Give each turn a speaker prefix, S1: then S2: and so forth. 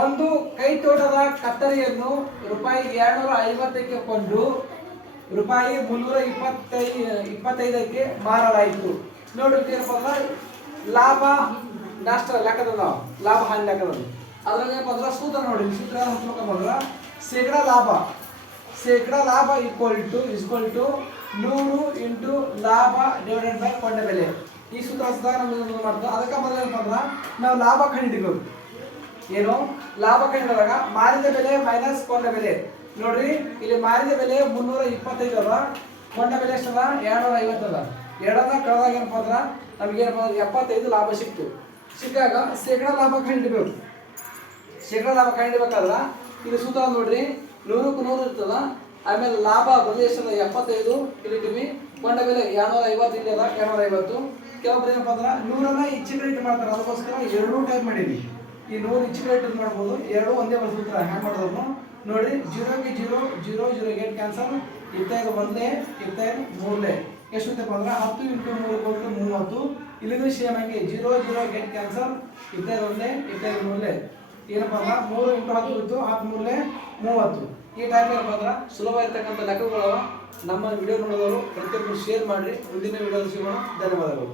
S1: ಒಂದು ಕೈತೋಟದ ಕತ್ತರಿಯನ್ನು ರೂಪಾಯಿ ಎರಡ್ನೂರ ಐವತ್ತಕ್ಕೆ ಕೊಂಡು ರೂಪಾಯಿ ಮುನ್ನೂರ ಇಪ್ಪತ್ತೈ, ಇಪ್ಪತ್ತೈದಕ್ಕೆ ಮಾರಲಾಯಿತು. ನೋಡಿ ಏನಪ್ಪ ಲಾಭ ನಷ್ಟ ಲೆಕ್ಕದ ನಾವು ಲಾಭ ಹಾನಿ ಲೆಕ್ಕದ ಅದ್ರಾಗ ಏನಪ್ಪ ಅಂದ್ರೆ ಸೂತ್ರ ನೋಡಿ ಸೂತ್ರ ಹಚ್ಬೇಕಂದ್ರೆ ಶೇಕಡ ಲಾಭ. ಶೇಕಡ ಲಾಭ equal to is equal to ನೂರು ಇಂಟು ಲಾಭ ಡಿವೈಡೆಡ್ ಬೈ ಕೊಂಡ ಬೆಲೆ. ಈ ಸೂತ್ರ ನಮ್ಗೆ ಇದು ಮಾಡ್ತದೆ ಅದಕ್ಕೆ ಮೊದಲು ಏನಪ್ಪ ಅಂದ್ರೆ ನಾವು ಲಾಭ ಕಂಡುಹಿಡಿಬೇಕು ಏನು? ಲಾಭ ಕಂಡಿದಾಗ ಮಾರಿದ ಬೆಲೆ ಮೈನಸ್ ಕೊಂಡ ಬೆಲೆ. ನೋಡ್ರಿ, ಇಲ್ಲಿ ಮಾರಿದ ಬೆಲೆ ಮುನ್ನೂರ ಇಪ್ಪತ್ತೈದು ಅದ ಕೊಂಡ ಬೆಲೆ ಎಷ್ಟದ? ಎರಡ್ನೂರ ಐವತ್ತು ಅದ ಎರಡನ್ನ ಕಳೆದಾಗ ಏನಪ್ಪ ಅಂದ್ರೆ ನಮ್ಗೆ ಏನಪ್ಪ ಅಂದ್ರೆ ಎಪ್ಪತ್ತೈದು ಲಾಭ ಸಿಕ್ತು. ಸಿಕ್ಕಾಗ ಶೇಕಡ ಲಾಭ ಕಂಡಿಡ್ಬೇಕು ಶೇಕಡ ಲಾಭ ಕಂಡಿಡ್ಬೇಕಾದ್ರ ಇಲ್ಲಿ ಸೂತ್ರ ನೋಡ್ರಿ, ನೂರಕ್ಕೆ ನೂರು ಇರ್ತದ. ಆಮೇಲೆ ಲಾಭ ಬಂದು ಎಷ್ಟದ? ಎಪ್ಪತ್ತೈದು. ಇಲ್ಲಿ ಇಟ್ಟಿವಿ ಕೊಂಡ ಬೆಲೆ ಎರಡ್ನೂರ ಐವತ್ತು ಇಲ್ಲಿ ಅದ. ಐವತ್ತು ಕೆಲವೊಬ್ರು ಏನಪ್ಪ ಅಂದ್ರೆ ನೂರನ್ನ ಹೆಚ್ಚಿನ ಇಟ್ಟು ಮಾಡ್ತಾರೆ. ಅದಕ್ಕೋಸ್ಕರ ಎರಡೂ ಟೈಪ್ ಮಾಡೀವಿ ಈ ನೂರು ಇಂಚು ಇಟ್ಟು ಮಾಡ್ಬೋದು. ಎರಡು ಒಂದೇ ಬರ್ತಿರ್ತಾರೆ ಹ್ಯಾಂಗ್ ಮಾಡಿದ್ರು ನೋಡ್ರಿ ಜೀರೋಗೆ zero zero zero eight cancel ಇಪ್ಪತ್ತೈದು ಒಂದೇ ಇಪ್ಪತ್ತೈದು ಮೂರನೇ ಎಷ್ಟು ಅಂತಪ್ಪ ಅಂದ್ರೆ ಹತ್ತು ಇಂಟು ಮೂರು ಕೊಟ್ಟು ಮೂವತ್ತು. ಇಲ್ಲಿಂದ ಸೇಮ್ ಹಂಗೆ ಜೀರೋ ಜೀರೋ ಗೇಟ್ ಕ್ಯಾನ್ಸಲ್ ಇಪ್ಪತ್ತೈದು ಒಂದೇ ಇಪ್ಪತ್ತೈದು ಮೂರನೇ ಏನಪ್ಪ ಅಂದ್ರೆ ಮೂರು ಇಂಟು ಹತ್ತು ಇತ್ತು ಹತ್ತು ಮೂರನೇ ಮೂವತ್ತು. ಈ ಟೈಮ್ ಏನಪ್ಪ ಅಂದ್ರೆ ಸುಲಭ ಇರ್ತಕ್ಕಂಥ ಲೆಕ್ಕಗಳು ನಮ್ಮ ವಿಡಿಯೋ ನೋಡೋದವರು ಪ್ರತಿಯೊಬ್ಬರು ಶೇರ್ ಮಾಡಿ ಮುಂದಿನ ವಿಡಿಯೋ ಸಿಗೋಣ. ಧನ್ಯವಾದಗಳು.